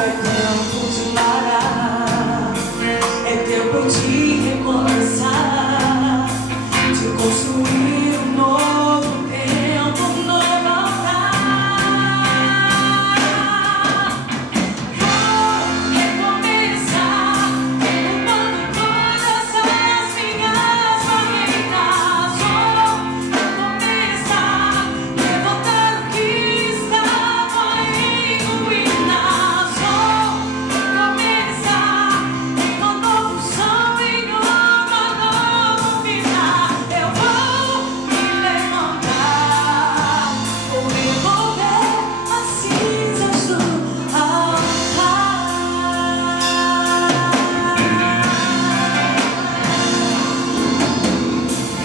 é tempo de parar, é tempo de recomeçar, de construir um novo tempo, um novo altar. Vou recomeçar, renovando todas as minhas barreiras. Vou recomeçar, levantar o que estava em ruínas. Vou recomeçar, em uma nova unção, em uma nova vida. Eu vou me levantar, vou revolver as cinzas do altar.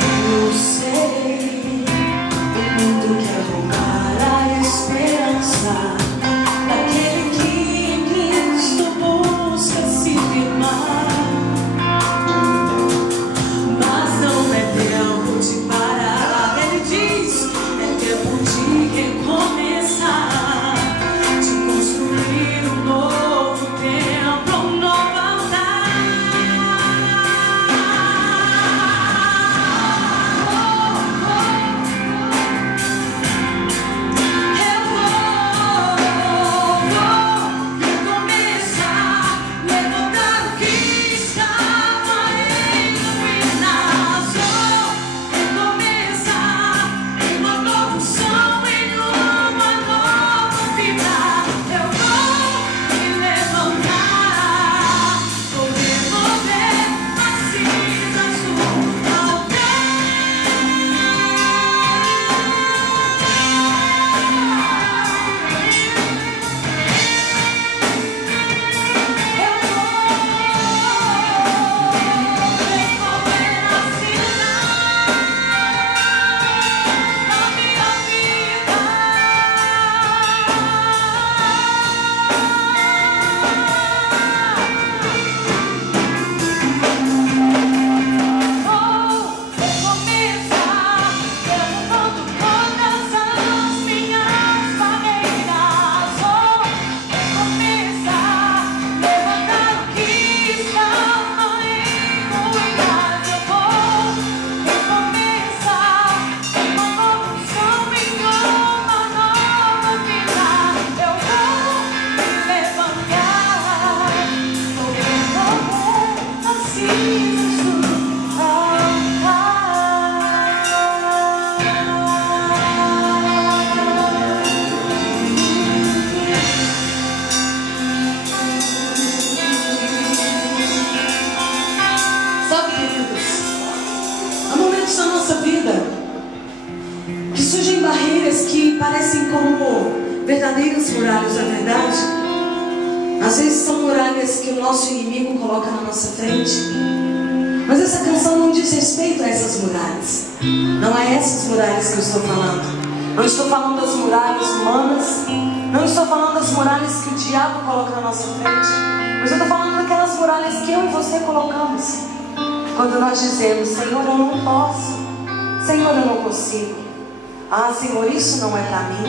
Eu sei, o mundo quer roubar a esperança daquele que em Cristo busca se firmar. Mas não é tempo de parar, ele diz, é tempo de recomeçar, de construir um novo templo, um novo altar. Eu vou recomeçar, levantar o que estava em ruínas. Vou recomeçar, em uma nova unção, em uma nova vida. Eu vou me levantar, vou remover as cinzas do altar. Sabe, queridos, há momentos na nossa vida que surgem barreiras que parecem como verdadeiras muralhas, na verdade. Às vezes são muralhas que o nosso inimigo coloca na nossa frente. Mas essa canção não diz respeito a essas muralhas. Não é essas muralhas que eu estou falando. Não estou falando das muralhas humanas. Não estou falando das muralhas que o diabo coloca na nossa frente. Mas eu estou falando daquelas muralhas que eu e você colocamos. Quando nós dizemos, Senhor, eu não posso. Senhor, eu não consigo. Ah, Senhor, isso não é para mim.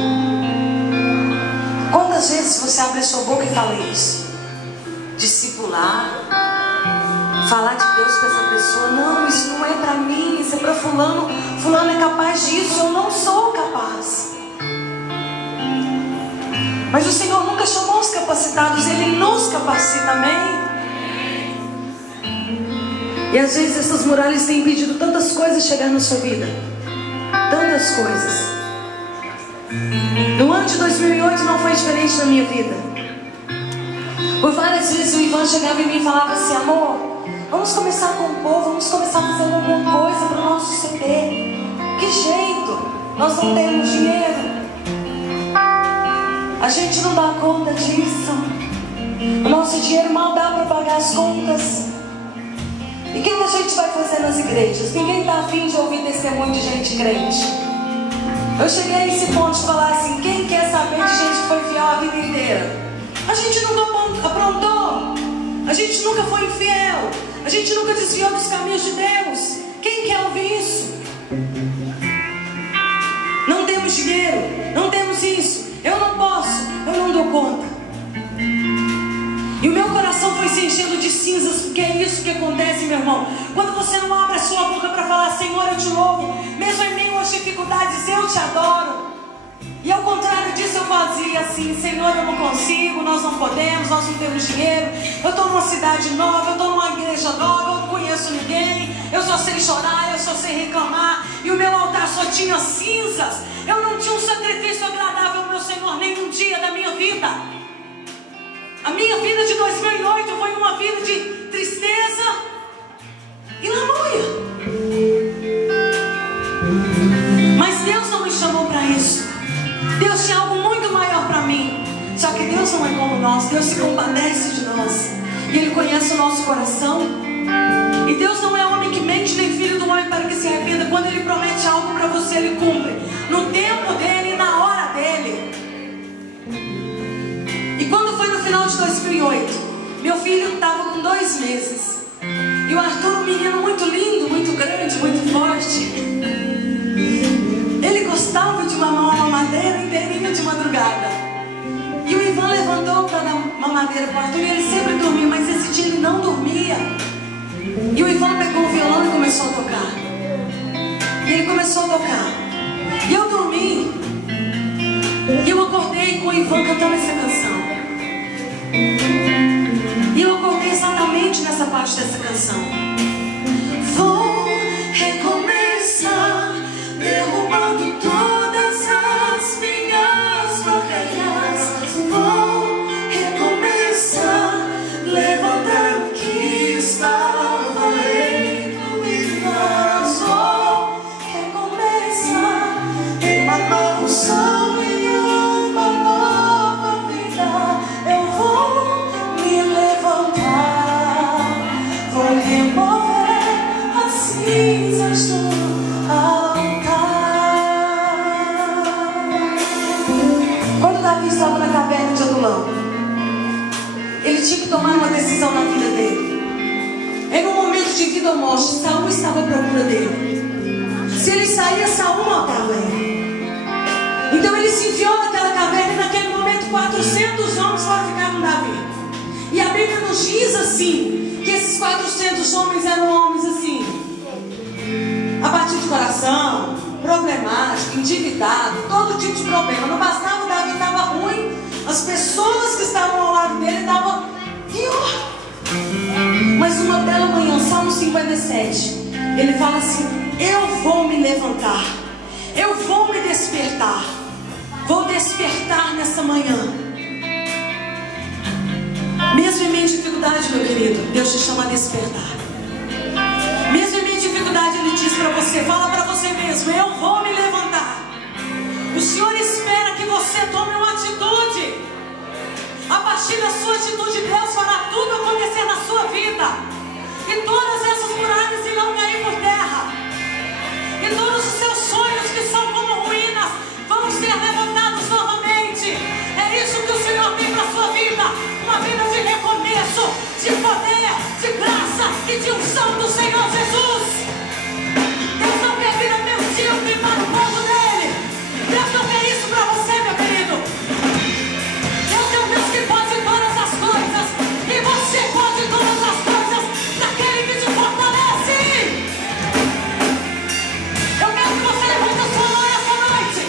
Quantas vezes você abre a sua boca e fala isso? Discipular, falar de Deus para essa pessoa. Não, isso não é para mim, isso é para fulano. Fulano é capaz disso, eu não sou capaz. Mas o Senhor nunca chamou os capacitados, Ele nos capacita, amém? E às vezes essas muralhas têm impedido tantas coisas chegar na sua vida. Tantas coisas. No ano de 2008 não foi diferente na minha vida. Por várias vezes o Ivan chegava em mim e falava assim, amor, vamos começar com o povo, vamos começar fazendo alguma coisa para o nosso CD. Que jeito? Nós não temos dinheiro. A gente não dá conta disso. O nosso dinheiro mal dá para pagar as contas. E o que a gente vai fazer nas igrejas? Ninguém está afim de ouvir testemunho de gente crente. Eu cheguei a esse ponto de falar assim, quem quer saber de gente que foi fiel a vida inteira? A gente nunca aprontou. A gente nunca foi infiel. A gente nunca desviou dos caminhos de Deus. Quem quer ouvir isso? Não temos dinheiro, não temos isso. Eu não posso, eu não dou conta. E o meu coração foi se enchendo de cinzas, porque é isso que acontece, meu irmão. Quando você não abre a sua boca para falar: Senhor, eu te louvo, mesmo em meio às dificuldades, eu te adoro. E ao contrário disso, eu fazia assim: Senhor, eu não consigo, nós não podemos, nós não temos dinheiro, eu estou numa cidade nova, eu estou numa igreja nova, eu não conheço ninguém, eu só sei chorar, eu só sei reclamar, e o meu altar só tinha cinzas. Eu não tinha um sacrifício agradável ao meu Senhor nenhum dia da minha vida. A minha vida de 2008 foi uma vida de tristeza e lamúria. Mas Deus não me chamou para isso. Deus tinha algo muito maior para mim. Só que Deus não é como nós. Deus se compadece de nós. E Ele conhece o nosso coração. E Deus não é homem que mente, nem filho do homem para que se arrependa. Quando Ele promete algo para você, Ele cumpre. No tempo dEle e na hora dEle. E quando foi no final de 2008, meu filho estava com 2 meses. E o Arthur, um menino muito lindo, muito grande, muito forte. Ele gostava de mamar uma mamadeira inteirinha de madrugada. E o Ivan levantou para dar mamadeira para o Arthur e ele sempre dormia, mas esse dia ele não dormia. E o Ivan pegou o violão e começou a tocar. E ele começou a tocar. E eu dormi. E eu acordei com o Ivan cantando essa canção. E eu acordei exatamente nessa parte dessa canção. Vou recomeçar, derrubando todas as minhas barreiras. Vou recomeçar, levantando o que estava lento e nós. Vou recomeçar, uma nova unção e uma nova vida. Eu vou me levantar, vou remover as cinzas do altar. Quando Davi estava na caverna de Adulão, ele tinha que tomar uma decisão na vida dele. Era um momento de vida ou morte. Saul estava à procura dele. Se ele saía, Saul matava ele. Então ele se enfiou naquela caverna e naquele momento 400 homens foram ficar com Davi. E a Bíblia nos diz assim, que esses 400 homens eram homens assim, abatido de coração, problemático, endividado, todo tipo de problema. Não bastava, o Davi estava ruim, as pessoas que estavam ao lado dele estavam pior. Mas uma bela manhã, Salmo 57, ele fala assim: eu vou me levantar, eu vou me despertar, vou despertar nessa manhã. Mesmo em meio de dificuldade, meu querido, Deus te chama a despertar. Mesmo em meio de dificuldade, Ele diz para você, fala para você mesmo: eu vou me levantar. O Senhor espera que você tome uma atitude. A partir da sua atitude, Deus fará tudo acontecer na sua vida. E todas essas muralhas irão cair por terra. E todos os seus sonhos que são como ruínas vão ser levantados novamente. É isso que o Senhor tem para a sua vida. Uma vida de recomeço, de poder, de graça e de unção do Senhor Jesus. Deus não quer vida medíocre para o povo dele. Deus não quer isso para você, meu querido. Deus é um Deus que pode todas as coisas. E você pode todas as coisas naquele que te fortalece. Eu quero que você levante a sua mão essa noite.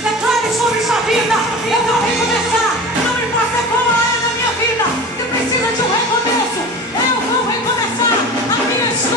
Declare sobre sua vida: eu vou recomeçar. Não me importa qual área da minha vida que precisa de um recomeço. Eu vou recomeçar a minha história.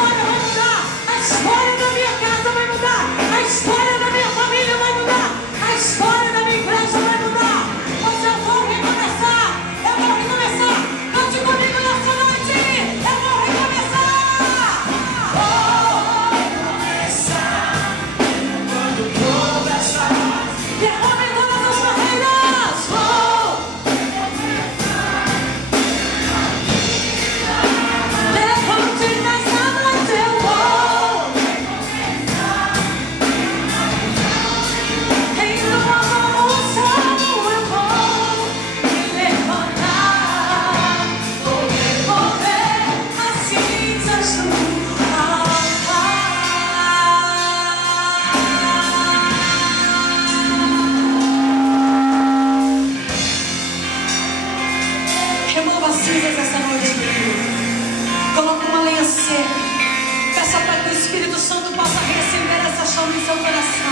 Espírito Santo possa reacender essa chama em seu coração.